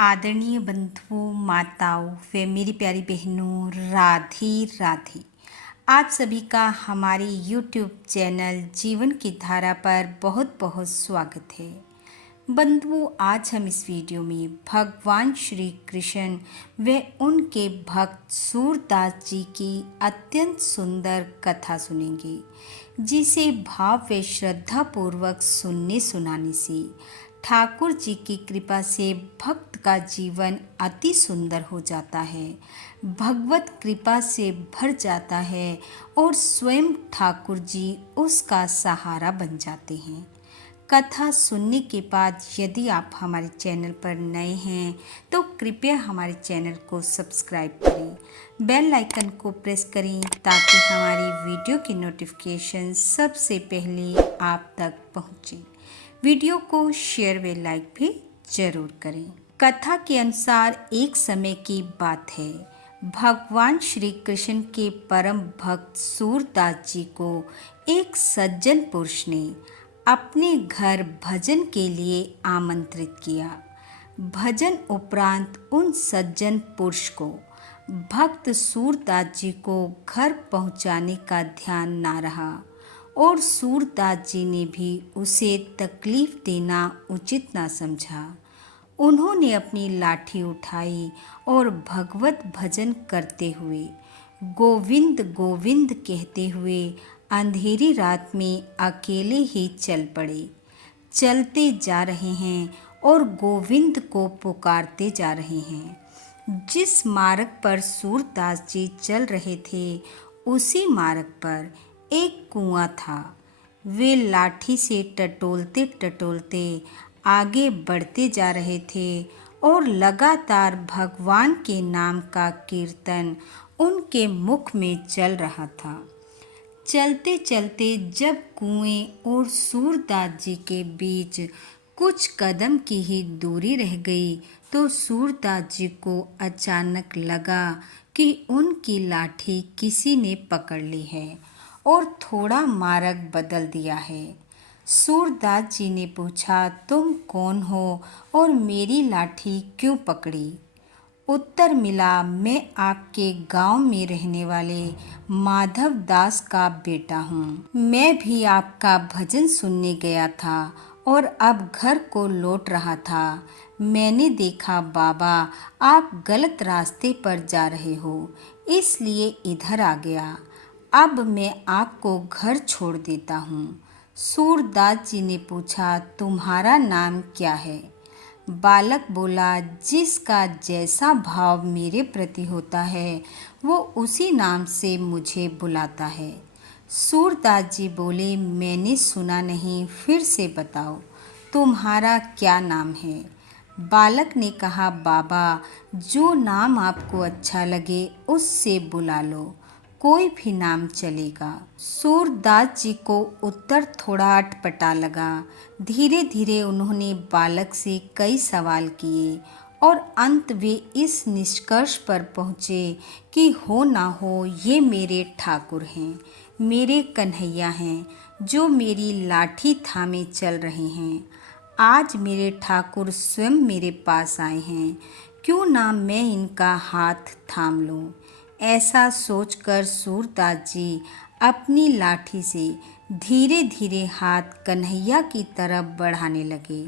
आदरणीय बंधुओं, माताओं व मेरी प्यारी बहनों, राधे राधे। आप सभी का हमारे YouTube चैनल जीवन की धारा पर बहुत बहुत स्वागत है। बंधुओं, आज हम इस वीडियो में भगवान श्री कृष्ण व उनके भक्त सूरदास जी की अत्यंत सुंदर कथा सुनेंगे, जिसे भाव व श्रद्धा पूर्वक सुनने सुनाने से ठाकुर जी की कृपा से भक्त का जीवन अति सुंदर हो जाता है, भगवत कृपा से भर जाता है और स्वयं ठाकुर जी उसका सहारा बन जाते हैं। कथा सुनने के बाद यदि आप हमारे चैनल पर नए हैं तो कृपया हमारे चैनल को सब्सक्राइब करें, बेल आइकन को प्रेस करें ताकि हमारी वीडियो की नोटिफिकेशन सबसे पहले आप तक पहुंचे। वीडियो को शेयर व लाइक भी जरूर करें। कथा के अनुसार एक समय की बात है, भगवान श्री कृष्ण के परम भक्त सूरदास जी को एक सज्जन पुरुष ने अपने घर भजन के लिए आमंत्रित किया। भजन उपरांत उन सज्जन पुरुष को भक्त सूरदास जी को घर पहुंचाने का ध्यान ना रहा और सूरदास जी ने भी उसे तकलीफ देना उचित ना समझा। उन्होंने अपनी लाठी उठाई और भगवत भजन करते हुए, गोविंद गोविंद कहते हुए अंधेरी रात में अकेले ही चल पड़े। चलते जा रहे हैं और गोविंद को पुकारते जा रहे हैं। जिस मार्ग पर सूरदास जी चल रहे थे उसी मार्ग पर एक कुआं था। वे लाठी से टटोलते टटोलते आगे बढ़ते जा रहे थे और लगातार भगवान के नाम का कीर्तन उनके मुख में चल रहा था। चलते चलते जब कुएं और सूरदास जी के बीच कुछ कदम की ही दूरी रह गई तो सूरदास जी को अचानक लगा कि उनकी लाठी किसी ने पकड़ ली है और थोड़ा मार्ग बदल दिया है। सूरदास जी ने पूछा, तुम कौन हो और मेरी लाठी क्यों पकड़ी? उत्तर मिला, मैं आपके गांव में रहने वाले माधव दास का बेटा हूँ। मैं भी आपका भजन सुनने गया था और अब घर को लौट रहा था। मैंने देखा बाबा आप गलत रास्ते पर जा रहे हो, इसलिए इधर आ गया। अब मैं आपको घर छोड़ देता हूँ। सूरदास जी ने पूछा, तुम्हारा नाम क्या है? बालक बोला, जिसका जैसा भाव मेरे प्रति होता है वो उसी नाम से मुझे बुलाता है। सूरदास जी बोले, मैंने सुना नहीं, फिर से बताओ तुम्हारा क्या नाम है? बालक ने कहा, बाबा जो नाम आपको अच्छा लगे उससे बुला लो, कोई भी नाम चलेगा। सूरदास जी को उत्तर थोड़ा अटपटा लगा। धीरे धीरे उन्होंने बालक से कई सवाल किए और अंत वे इस निष्कर्ष पर पहुँचे कि हो ना हो ये मेरे ठाकुर हैं, मेरे कन्हैया हैं, जो मेरी लाठी थामे चल रहे हैं। आज मेरे ठाकुर स्वयं मेरे पास आए हैं, क्यों ना मैं इनका हाथ थाम लूं। ऐसा सोचकर सूरदास जी अपनी लाठी से धीरे धीरे हाथ कन्हैया की तरफ बढ़ाने लगे।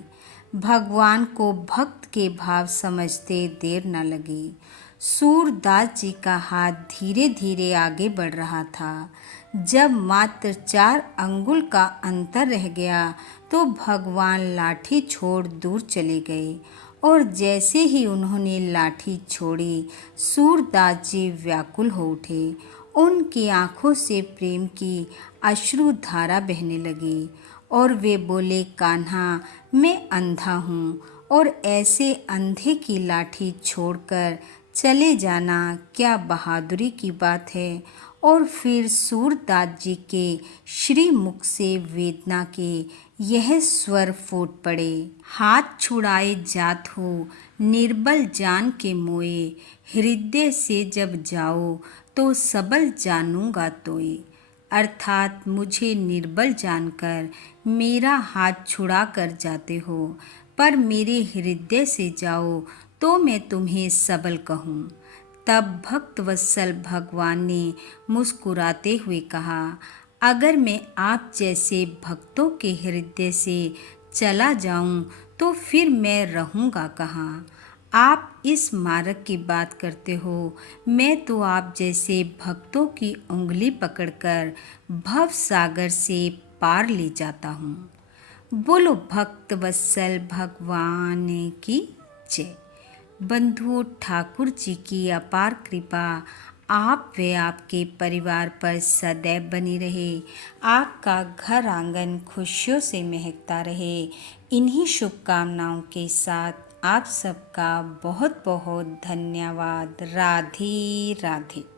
भगवान को भक्त के भाव समझते देर न लगी। सूरदास जी का हाथ धीरे धीरे आगे बढ़ रहा था। जब मात्र 4 अंगुल का अंतर रह गया तो भगवान लाठी छोड़ दूर चले गए और जैसे ही उन्होंने लाठी छोड़ी, सूरदास जी व्याकुल हो उठे। उनकी आंखों से प्रेम की अश्रु धारा बहने लगी और वे बोले, कान्हा मैं अंधा हूँ और ऐसे अंधे की लाठी छोड़कर चले जाना क्या बहादुरी की बात है। और फिर सूरदास जी के श्री मुख से वेदना के यह स्वर फूट पड़े, हाथ छुड़ाए जात हो निर्बल जान के मोए, हृदय से जब जाओ तो सबल जानूंगा तोए। अर्थात मुझे निर्बल जानकर मेरा हाथ छुड़ा कर जाते हो, पर मेरे हृदय से जाओ तो मैं तुम्हें सबल कहूँ। तब भक्त वत्सल भगवान ने मुस्कुराते हुए कहा, अगर मैं आप जैसे भक्तों के हृदय से चला जाऊं तो फिर मैं रहूँगा कहाँ। आप इस मार्ग की बात करते हो, मैं तो आप जैसे भक्तों की उंगली पकड़कर भव सागर से पार ले जाता हूँ। बोलो भक्त वत्सल भगवान की जय। बंधु, ठाकुर जी की अपार कृपा आप व आपके परिवार पर सदैव बनी रहे। आपका घर आंगन खुशियों से महकता रहे। इन्हीं शुभकामनाओं के साथ आप सबका बहुत बहुत धन्यवाद। राधे राधे।